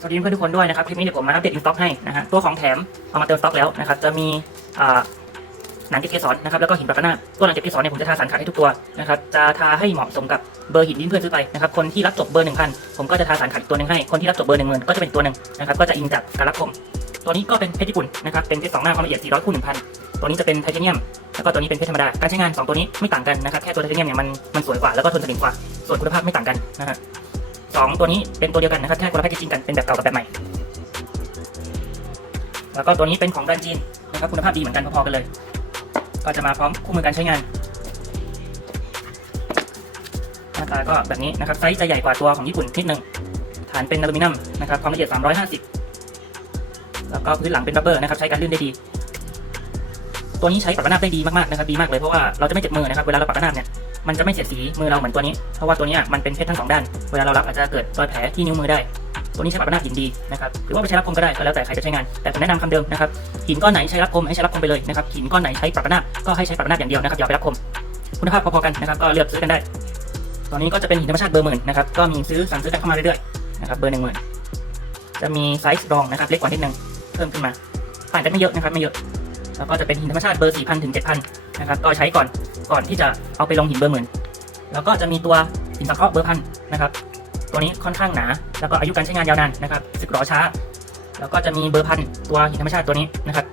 สวัสดีเพื่อนทุกคนด้วยนะครับคลิปนี้เดี๋ยวผมมาอัปเดตอินสต็อกให้นะฮะตัวของแถมเอามาเติมสต็อกแล้วนะครับจะมีหนังเก็บเกสรนะครับแล้วก็หินปากกาหน้าตัวหนังเก็บเกสรเนี่ยผมจะทาสารขัดให้ทุกตัวนะครับจะทาให้เหมาะสมกับเบอร์หินที่เพื่อนซื้อไปนะครับคนที่รับจบเบอร์หนึ่งพันผมก็จะทาสารขัดอีกตัวหนึ่งให้คนที่รับจบเบอร์หนึ่งหมื่นก็จะเป็นตัวหนึ่งนะครับก็จะอิงจากการรับคมตัวนี้ก็เป็นเพชรญี่ปุ่นนะครับเป็นเพชรสองหน้าความละเอียด400คูณ1,000ตัวนี้จะเป็นไทเทเนียมแล้วก็ตัวนี้เป็นเพชรธรรมดาการใช้งานสองตัวนี้ไม่ต่างกันนะครับแค่ตัวไทเทเนียมเนี่ยมันมันสวยกว่าแล้วก็ทนสนิมกว่าส่วนคุณภาพไม่ต่างกันนะฮะ สองตัวนี้เป็นตัวเดียวกันนะครับแค่คนละแพ็กเกจจิ้งกันเป็นแบบเก่ากับแบบใหม่ แล้วก็ตัวนี้เป็นของแบรนด์จีนนะครับคุณภาพดีเหมือนกันพอๆกันเลย ก็จะมาพร้อมคู่มือการใช้งานหน้าตาก็แบบนี้นะครับไซส์จะใหญ่กว่าตัวของญี่ปุ่นนิดนึงฐานเป็นอลูมิเนียมนะครับความละเอียด 350 แล้วก็พื้นหลังเป็นรับเบอร์นะครับใช้การลื่นได้ดี ตัวนี้ใช้ปากกาหน้าได้ดีมากๆนะครับดีมากเลยเพราะว่าเราจะไม่เจ็บมือนะครับเวลาเราปากกาหน้าเนี่ย มันจะไม่เสียดสีมือเราเหมือนตัวนี้ เพราะว่าตัวนี้มันเป็นเพชรทั้งสองด้าน เวลาเรารับอาจจะเกิดรอยแผลที่นิ้วมือได้ ตัวนี้ใช้ปากกาหน้าหินดีนะครับหรือว่าไปใช้รับคมก็ได้ก็แล้วแต่ใครจะใช้งาน แต่ผมแนะนำคำเดิมนะครับหินก้อนไหนใช้รับคมให้ใช้รับคมไปเลยนะครับหินก้อนไหนใช้ปากกาหน้าก็ให้ใช้ปากกาหน้าอย่างเดียวนะครับอย่าไปรับคม คุณภาพพอๆกันนะครับก็เลือกซื้อกันได้ตัวนี้ก็จะเป็นหินธรรมชาติเบอร์หมื่นนะครับก็มีซื้อสั่งซื้อกันเข้ามาเรื่อยๆนะครับเบอร์หนึ่งหมื่นจะมีไซส์รองนะครับเล็กกว่านิดนึงเพิ่มขึ้นมาต่างกันไม่เยอะนะครับไม่เยอะแล้วก็จะเป็นหินธรรมชาติเบอร์4,000ถึง7,000นะครับก็ใช้ก่อน ก่อนที่จะเอาไปลงหินเบอร์หมื่นแล้วก็จะมีตัวหินสังเคราะห์เบอร์พันนะครับตัวนี้ค่อนข้างหนา แล้วก็อายุการใช้งานยาวนานนะครับสึกหรอช้า แล้วก็จะมีเบอร์พันตัวหินธรรมชาติตัวนี้นะครับ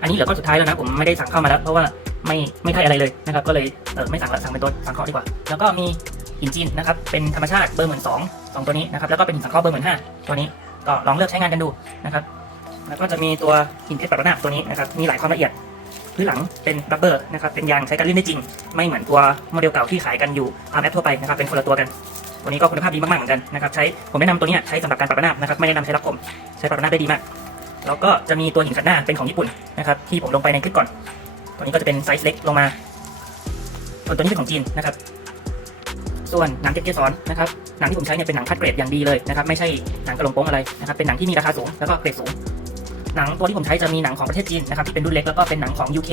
อันนี้เหลือก้อนสุดท้ายแล้วนะผมไม่ได้สั่งเข้ามาแล้ว เพราะว่าไม่ไม่ใช่อะไรเลยนะครับก็เลยเออไม่สั่งละสั่งเป็นตัวสังเคราะห์ดีกว่า แล้วก็มีหินจีนนะครับเป็นธรรมชาติเบอร์หมื่นสองสองตัวนี้นะครับแล้วก็เป็นหินสังเคราะห์เบอร์หมื่นห้าตัวนี้ก็ลองเลือกใช้งานกันดูนะครับ แล้วก็จะมีตัวหินเพชรปากกาหน้าตัวนี้นะครับมีหลายความละเอียด พื้นหลังเป็นรับเบอร์นะครับเป็นยางใช้การลื่นได้จริง ไม่เหมือนตัวโมเดลเก่าที่ขายกันอยู่ตามแอปทั่วไปนะครับเป็นคนละตัวกันตัวนี้ก็คุณภาพดีมากๆเหมือนกันนะครับใช้ผมแนะนำตัวนี้ใช้สำหรับการปรับระนาบนะครับไม่แนะนำใช้รับคมใช้ปรับระนาบได้ดีมากแล้วก็จะมีตัวหินขัดหน้าเป็นของญี่ปุ่นนะครับที่ผมลงไปในคลิปก่อน ตัวนี้ก็จะเป็นไซส์เล็กลงมาส่วนตัวนี้เป็นของจีนนะครับ ส่วนหนังเก็บเกสรนะครับหนังที่ผมใช้เนี่ยเป็นหนังคัดเกรดอย่างดีเลยนะครับไม่ใช่หนังกระโหลงโป้งอะไรนะครับเป็นหนังที่มีราคาสูงแล้วก็เกรดสูง หนังตัวที่ผมใช้จะมีหนังของประเทศจีนนะครับที่เป็นรุ่นเล็กแล้วก็เป็นหนังของ UK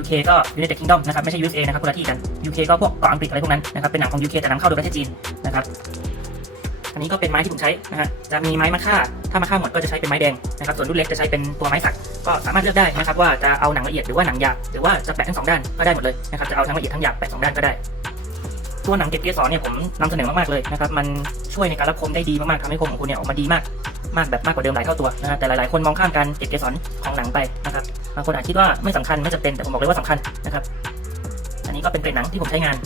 UK ก็ United Kingdom นะครับไม่ใช่ USA นะครับคนละที่กัน UK ก็พวกเกาะอังกฤษอะไรพวกนั้นนะครับเป็นหนังของ UK แต่นำเข้าโดยประเทศจีนนะครับอันนี้ก็เป็นไม้ที่ผมใช้นะฮะจะมีไม้มะค่า ถ้ามะค่าหมดก็จะใช้เป็นไม้แดงนะครับ ส่วนรุ่นเล็กจะใช้เป็นตัวไม้สัก ก็สามารถเลือกได้นะครับว่าจะเอาหนังละเอียดหรือว่าหนังหยาบ หรือว่าจะแปะทั้งสองด้านก็ได้หมดเลยนะครับ จะเอาทั้งละเอียดทั้งหยาบแปะสองด้านก็ได้ ตัวหนังเก็บเกสรเนี่ยผมนำเสนอมากๆเลยนะครับ มันช่วยในการรับคมได้ดีมากๆทำให้คมของคุณเนี่ยออกมาดีมาก มากแบบมากกว่าเดิมหลายเท่าตัวนะฮะแต่หลายๆ คนมองข้ามการเก็บเกสรของหนังไปนะครับบางคนอาจคิดว่าไม่สำคัญไม่จำเป็นแต่ผมบอกเลยว่าสำคัญนะครับ อันนี้ก็เป็นเกรดหนังที่ผมใช้งาน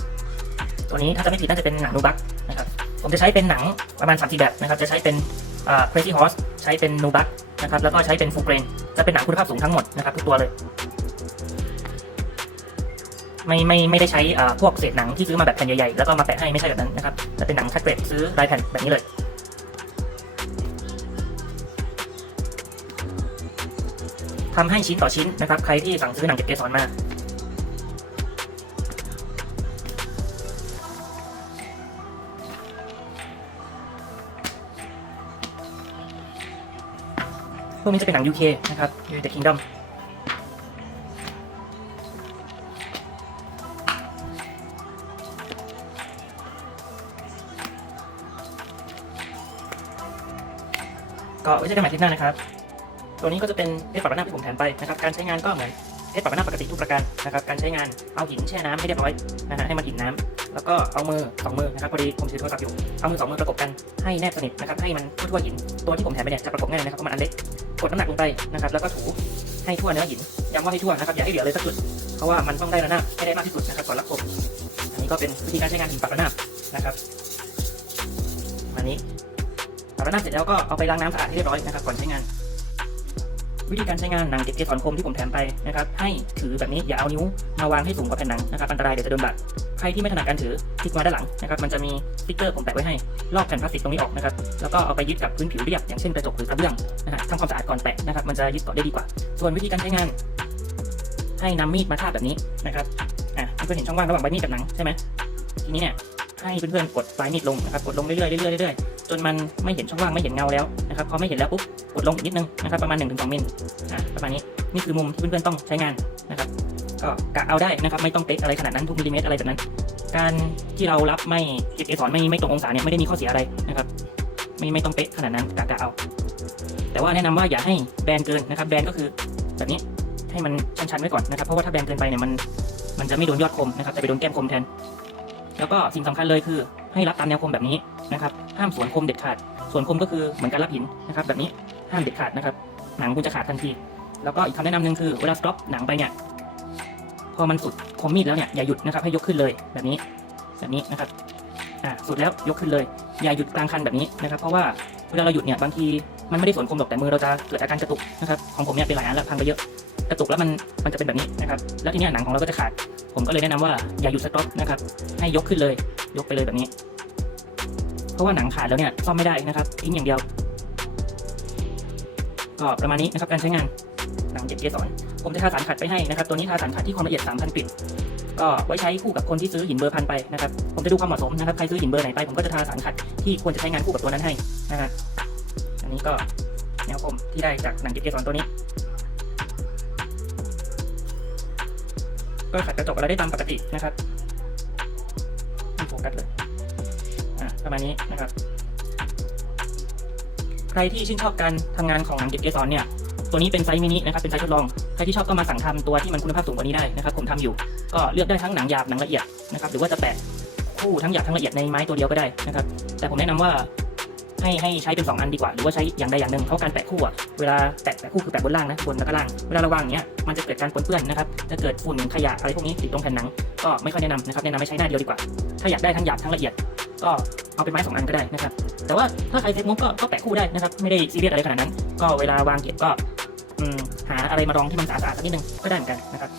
ตัวนี้ถ้าจะไม่ผิดน่าจะเป็นหนังนูบักนะครับผมจะใช้เป็นหนังประมาณ3 4แบบนะครับจะใช้เป็นอ่า crazy horse ใช้เป็นนูบักนะครับแล้วก็ใช้เป็น full grain จะเป็นหนังคุณภาพสูงทั้งหมดนะครับทุกตัวเลยไม่ไม่ไม่ได้ใช้พวกเศษหนังที่ซื้อมาแบบแผ่นใหญ่ๆ แล้วก็มาแปะให้ไม่ใช่แบบนั้นนะครับจะเป็นหนังคัดเกรดซื้อรายแผ่นแบบนี้เลย ทำให้ชิ้นต่อชิ้นนะครับ ใครที่สั่งซื้อหนังเก็บเกสรมาพวกนี้จะเป็นหนัง UK นะครับ United Kingdom ก็ไว้เจอกันใหม่คลิปหน้านะครับ ตัวนี้ก็จะเป็นเพชรปากกาหน้าที่ผมแถมไปนะครับการใช้งานก็เหมือนเพชรปากกาหน้าปกติทุกประการนะครับการใช้งานเอาหินแช่น้ำให้เรียบร้อยนะฮะให้มันอิ่มน้ำแล้วก็เอามือสองมือนะครับพอดีผมถือโทรศัพท์อยู่เอามือสองมือประกบกันให้แนบสนิทนะครับให้มันทั่วหินตัวที่ผมแถมไปเนี่ยจะประกบง่ายนะครับเพราะมันอันเล็กกดน้ำหนักลงไปนะครับแล้วก็ถูให้ทั่วเนื้อหินย้ำว่าให้ทั่วนะครับอย่าให้เหลือเลยสักจุดเพราะว่ามันต้องได้ระนาบให้ได้มากที่สุดนะครับก่อนรับคมอันนี้ก็เป็นวิธีการใช้งานหินปากระนาบนะครับอันนี้ปากระนาบเสร็จแล้วก็เอาไปล้างน้ำสะอาดให้เรียบร้อยนะครับก่อนใช้งาน วิธีการใช้งานหนังเก็บเกสรคมที่ผมแถมไปนะครับให้ถือแบบนี้อย่าเอานิ้วมาวางให้สูงกว่าแผ่นหนังนะครับอันตรายเดี๋ยวจะโดนบาดใครที่ไม่ถนัดการถือพลิกมาด้านหลังนะครับมันจะมีสติ๊กเกอร์ผมแปะไว้ให้ลอกแผ่นพลาสติกตรงนี้ออกนะครับแล้วก็เอาไปยึดกับพื้นผิวเรียบอย่างเช่นกระจกหรือกระเบื้องนะฮะทำความสะอาดก่อนแปะนะครับมันจะยึดเกาะได้ดีกว่า ส่วนวิธีการใช้งาน ให้นำมีดมาทาบแบบนี้นะครับอะเพื่อนๆเห็นช่องว่างระหว่างใบมีดกับหนังใช่ไหมทีนี้เนี่ยให้เพื่อนๆกดปลายมีดลงนะครับกดลงเรื่อยๆเรื่อยๆเรื่อยๆ จนมันไม่เห็นช่องว่างไม่เห็นเงาแล้วนะครับพอไม่เห็นแล้วปุ๊บกดลงอีกนิดนึงนะครับประมาณ 1-2มิลอะประมาณนี้นี่คือมุมที่เพื่อนๆต้องใช้งานนะครับก็กะเอาได้นะครับไม่ต้องเป๊ะอะไรขนาดนั้นทุกมิลลิเมตรอะไรแบบนั้น การที่เรารับไม่เก็บเกสรไม่ไม่ตรงองศาเนี่ยไม่ได้มีข้อเสียอะไรนะครับไม่ไม่ต้องเป๊ะขนาดนั้นกะกะเอา แต่ว่าแนะนำว่าอย่าให้แบนเกินนะครับแบนก็คือแบบนี้ให้มันชันๆไว้ก่อนนะครับเพราะว่าถ้าแบนเกินไปเนี่ยมันมันจะไม่โดนยอดคมนะครับจะไปโดนแก้มคมแทน แล้วก็สิ่งสำคัญเลยคือ ให้รับตามแนวคมแบบนี้นะครับ ห้ามสวนคมเด็ดขาด สวนคมก็คือเหมือนการรับหินนะครับแบบนี้ห้ามเด็ดขาดนะครับ หนังคุณจะขาดทันที แล้วก็อีกคำแนะนำหนึ่งคือเวลาสต็อปหนังไปเนี่ยพอมันสุดคมมีดแล้วเนี่ยอย่าหยุดนะครับให้ยกขึ้นเลยแบบนี้แบบนี้นะครับอ่าสุดแล้วยกขึ้นเลย อย่าหยุดกลางคันแบบนี้นะครับ เพราะว่าเวลาเราหยุดเนี่ยบางทีมันไม่ได้สวนคมหรอกแต่มือเราจะเกิดอาการกระตุกนะครับของผมเนี่ยเป็นหลายอันแล้วพังไปเยอะกระตุกแล้วมันมันจะเป็นแบบนี้นะครับแล้วทีนี้หนังของเราก็จะขาด ผมก็เลยแนะนำว่าอย่าหยุดสต็อปนะครับ ให้ยกขึ้นเลย ยกไปเลยแบบนี้ เพราะว่าหนังขาดแล้วเนี่ยซ่อมไม่ได้นะครับทิ้งอย่างเดียว ก็ประมาณนี้นะครับการใช้งานหนังเจ็ดเกสรผมจะทาสารขัดไปให้นะครับ ตัวนี้ทาสารขัดที่ความละเอียด3,000ปิดก็ไว้ใช้คู่กับคนที่ซื้อหินเบอร์พันไปนะครับ ผมจะดูความเหมาะสมนะครับ ใครซื้อหินเบอร์ไหนไป ผมก็จะทาสารขัดที่ควรจะใช้งานคู่กับตัวนั้นให้นะครับอันนี้ก็แนวคมที่ได้จากหนังเจ็ดเกสรตัวนี้ ก็ขัดกระจกอะไรได้ตามปกตินะครับไม่โฟกัสเลยอะประมาณนี้นะครับ ใครที่ชื่นชอบการทำงานของหนังเก็บเกสรเนี่ย ตัวนี้เป็นไซส์มินินะครับ เป็นไซส์ทดลอง ใครที่ชอบก็มาสั่งทำตัวที่มันคุณภาพสูงกว่านี้ได้นะครับ ผมทำอยู่ ก็เลือกได้ทั้งหนังหยาบหนังละเอียดนะครับ หรือว่าจะแปะคู่ทั้งหยาบทั้งละเอียดในไม้ตัวเดียวก็ได้นะครับ แต่ผมแนะนำว่า ให้ให้ใช้เป็นสองอันดีกว่า หรือว่าใช้อย่างใดอย่างหนึ่งเพราะการแปะคู่อะเวลาแปะแปะคู่คือแปะบนล่างนะบนแล้วก็ล่างเวลาราวางเงี้ยมันจะเกิดการปนเปื้อนนะครับจะเกิดฝุ่นขยะอะไรพวกนี้ติดตรงแผ่นหนังก็ไม่ค่อยแนะนำนะครับแนะนำให้ใช้หน้าเดียวดีกว่า ถ้าอยากได้ทั้งหยาบทั้งละเอียด ก็เอาเป็นไม้สองอันก็ได้นะครับแต่ว่าถ้าใครเซฟงบก็ก็แปะคู่ได้นะครับไม่ได้ซีเรียสอะไรขนาดนั้น ก็เวลาวางเก็บก็หาอะไรมารองที่มันสะอาดๆสักนิดนึงก็ได้เหมือนกันนะครับ